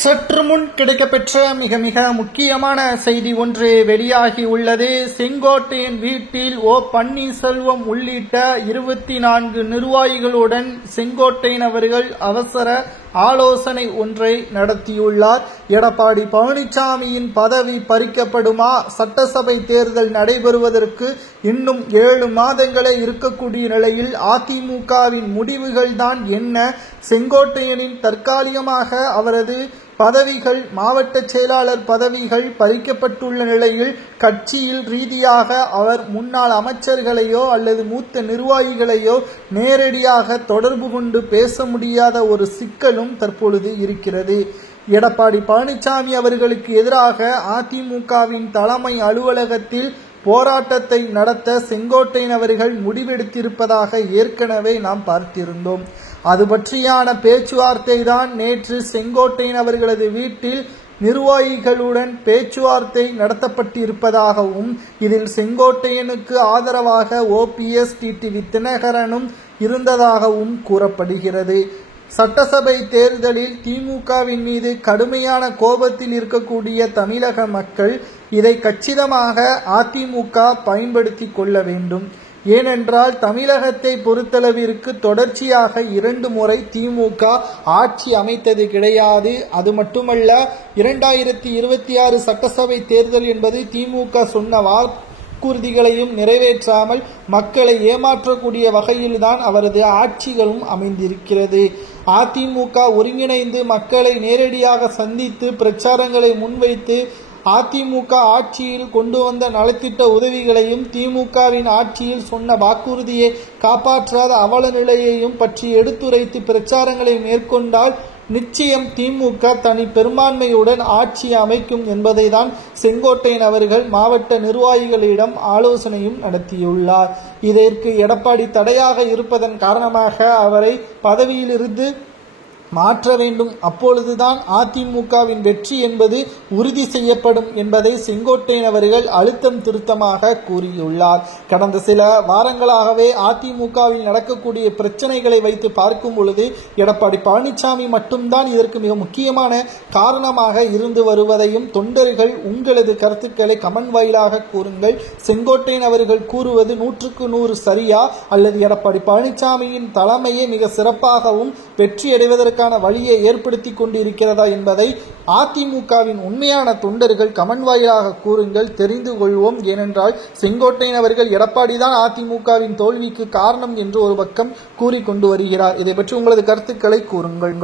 சற்று முன் கிடைக்கப்பெற்ற மிக முக்கியமான செய்தி ஒன்று வெளியாகி உள்ளது. செங்கோட்டையன் வீட்டில் பன்னீர்செல்வம் உள்ளிட்ட 24 நிர்வாகிகளுடன் செங்கோட்டையன் அவர்கள் அவசர ஆலோசனை ஒன்றை நடத்தியுள்ளார். எடப்பாடி பழனிசாமியின் பதவி பறிக்கப்படுமா? சட்டசபை தேர்தல் நடைபெறுவதற்கு இன்னும் 7 மாதங்களே இருக்கக்கூடிய நிலையில் அதிமுகவின் முடிவுகள் தான் என்ன? செங்கோட்டையனின் தற்காலிகமாக அவரது பதவிகள், மாவட்ட செயலாளர் பதவிகள் பறிக்கப்பட்டுள்ள நிலையில் கட்சியில் ரீதியாக அவர் முன்னாள் அமைச்சர்களையோ அல்லது மூத்த நிர்வாகிகளையோ நேரடியாக தொடர்பு கொண்டு பேச முடியாத ஒரு சிக்கலும் தற்பொழுது இருக்கிறது. எடப்பாடி பழனிசாமி அவர்களுக்கு எதிராக அதிமுகவின் தலைமை அலுவலகத்தில் போராட்டத்தை நடத்த செங்கோட்டையன் அவர்கள் முடிவெடுத்திருப்பதாக ஏற்கனவே நாம் பார்த்திருந்தோம். அது பற்றியான பேச்சுவார்த்தை தான் நேற்று செங்கோட்டையன் அவர்களது வீட்டில் நிர்வாகிகளுடன் பேச்சுவார்த்தை நடத்தப்பட்டிருப்பதாகவும், இதில் செங்கோட்டையனுக்கு ஆதரவாக OPS டிடிவி தினகரனும் இருந்ததாகவும் கூறப்படுகிறது. சட்டசபை தேர்தலில் திமுகவின் மீது கடுமையான கோபத்தில் இருக்கக்கூடிய தமிழக மக்கள் இதை கச்சிதமாக அதிமுக பயன்படுத்தி கொள்ள வேண்டும். ஏனென்றால் தமிழகத்தை பொறுத்தளவிற்கு தொடர்ச்சியாக 2 முறை திமுக ஆட்சி அமைத்தது கிடையாது. அது மட்டுமல்ல, 2026 சட்டசபை தேர்தல் என்பது திமுக சொன்ன வாக்குறுதிகளையும் நிறைவேற்றாமல் மக்களை ஏமாற்றக்கூடிய வகையில்தான் அவரது ஆட்சிகளும் அமைந்திருக்கிறது. அதிமுக ஒருங்கிணைந்து மக்களை நேரடியாக சந்தித்து பிரச்சாரங்களை முன்வைத்து அதிமுக ஆட்சியில் கொண்டு வந்த நலத்திட்ட உதவிகளையும் திமுகவின் ஆட்சியில் சொன்ன வாக்குறுதியை காப்பாற்றாத அவல நிலையையும் பற்றி எடுத்துரைத்து பிரச்சாரங்களை மேற்கொண்டால் நிச்சயம் திமுக தனி பெரும்பான்மையுடன் ஆட்சி அமைக்கும் என்பதை தான் செங்கோட்டையன் அவர்கள் மாவட்ட நிர்வாகிகளிடம் ஆலோசனையும் நடத்தியுள்ளார். இதற்கு எடப்பாடி தடையாக இருப்பதன் காரணமாக அவரை பதவியிலிருந்து மாற்ற வேண்டும். அப்பொழுதுதான் அதிமுகவின் வெற்றி என்பது உறுதி செய்யப்படும் என்பதை செங்கோட்டையன் அவர்கள் அழுத்தம் திருத்தமாக கூறியுள்ளார். கடந்த சில வாரங்களாகவே அதிமுகவில் நடக்கக்கூடிய பிரச்சனைகளை வைத்து பார்க்கும் பொழுது எடப்பாடி பழனிசாமி மட்டும்தான் இதற்கு மிக முக்கியமான காரணமாக இருந்து வருவதையும் தொண்டர்கள் உங்களது கருத்துக்களை கமெண்ட் வாயிலாக கூறுங்கள். செங்கோட்டையன் அவர்கள் கூறுவது 100க்கு 100 சரியா, அல்லது எடப்பாடி பழனிசாமியின் தலைமையை மிக சிறப்பாகவும் வெற்றி அடைவதற்கு வழியை ஏற்படுத்தி கொண்டிருக்கிறதா என்பதை அதிமுகவின் உண்மையான தொண்டர்கள் கமெண்ட் வாயிலாக கூறுங்கள், தெரிந்து கொள்வோம். ஏனென்றால் செங்கோட்டையன் அவர்கள் எடப்பாடி தான் அதிமுகவின் தோல்விக்கு காரணம் என்று ஒரு பக்கம் கூறிக்கொண்டு வருகிறார். இதை பற்றி உங்களது கருத்துக்களை கூறுங்கள்.